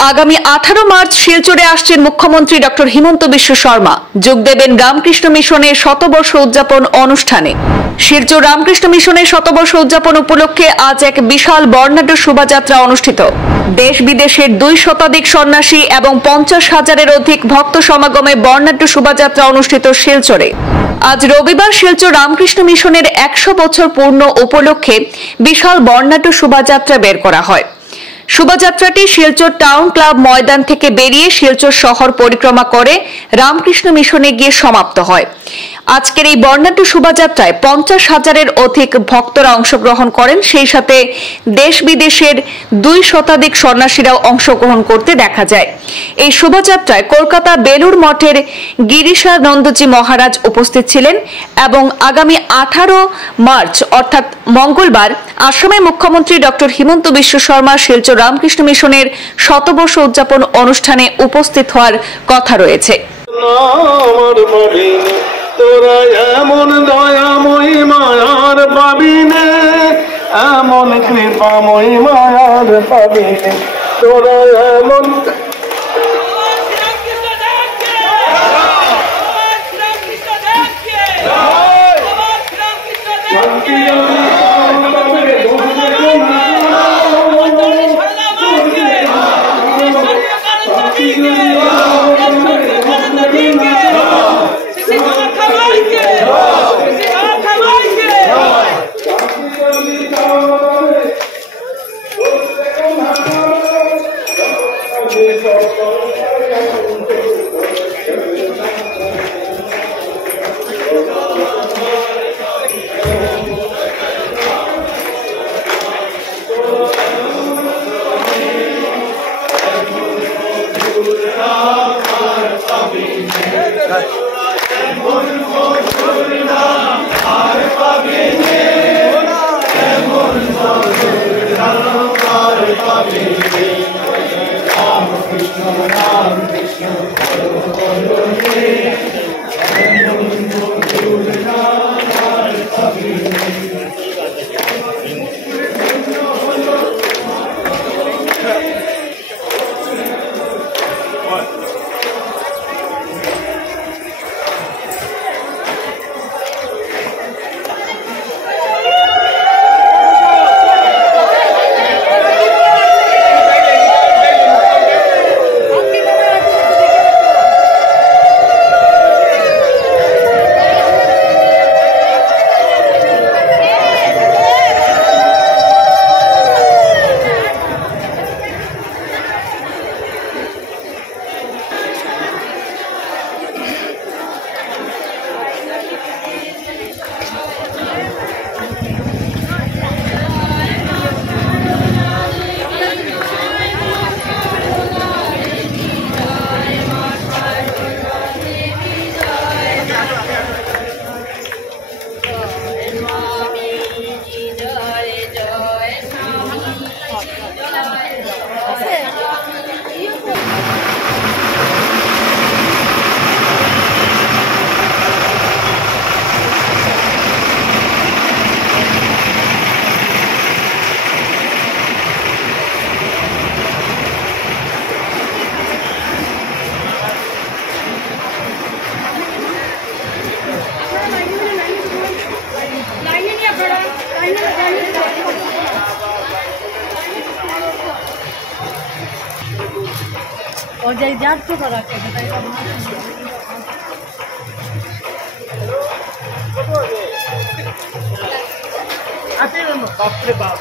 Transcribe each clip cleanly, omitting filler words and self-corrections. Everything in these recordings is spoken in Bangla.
আগামী 18 মার্চ শিলচরে আসছেন মুখ্যমন্ত্রী ডক্টর হিমন্ত বিশ্ব শর্মা। যোগ দেবেন রামকৃষ্ণ মিশনের শতবর্ষ উদযাপন অনুষ্ঠানে। শিলচর রামকৃষ্ণ মিশনের শতবর্ষ উদযাপন উপলক্ষে আজ এক বিশাল বর্ণাঢ্য শোভাযাত্রা অনুষ্ঠিত। দেশ বিদেশের 2 শতাধিক সন্ন্যাসী এবং 50,000-এর অধিক ভক্ত সমাগমে বর্ণাঢ্য শোভাযাত্রা অনুষ্ঠিত শিলচরে। আজ রবিবার শিলচর রামকৃষ্ণ মিশনের 100 বছর পূর্ণ উপলক্ষে বিশাল বর্ণাঢ্য শোভাযাত্রা বের করা হয়। শোভাযাত্রাটি শিলচর টাউন ক্লাব ময়দান থেকে বেরিয়ে শিলচর শহর পরিক্রমা করে রামকৃষ্ণ মিশনে গিয়ে সমাপ্ত হয়। আজকের এই বর্ণাঢ্য শোভাযাত্রায় 50,000-এর অধিক ভক্তরা অংশগ্রহণ করেন। সেই সাথে দেশ বিদেশের 2 শতাধিক সন্ন্যাসীরাও অংশগ্রহণ করতে দেখা যায়। এই শোভাযাত্রায় কলকাতা বেলুড় মঠের গিরিশানন্দজি মহারাজ উপস্থিত ছিলেন এবং আগামী 18 মার্চ অর্থাৎ মঙ্গলবার আসামের মুখ্যমন্ত্রী ডক্টর হিমন্ত বিশ্ব শর্মা শিলচর রামকৃষ্ণ মিশনের শতবর্ষ উদযাপন অনুষ্ঠানে উপস্থিত হওয়ার কথা রয়েছে। তোরা এমন দয়াময়ী মায়ার পাবিনে, এমন কৃপাময়ী মায়ার পাবিনে, তোরা এমন और जय जात तो करा के आते ना बाप रे बाप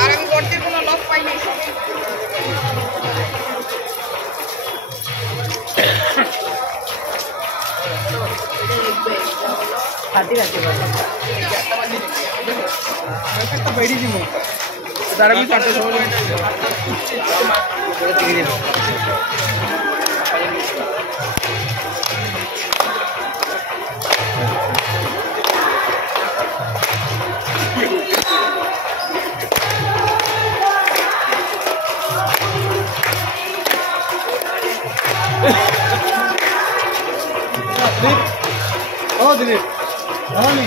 আর আমি করতে কোনো লক পাই নাই খাতি রাখতে পারো একটা বাইরে দিমু তারা আমি কাটতে সময় Oh, Dilip. Nani?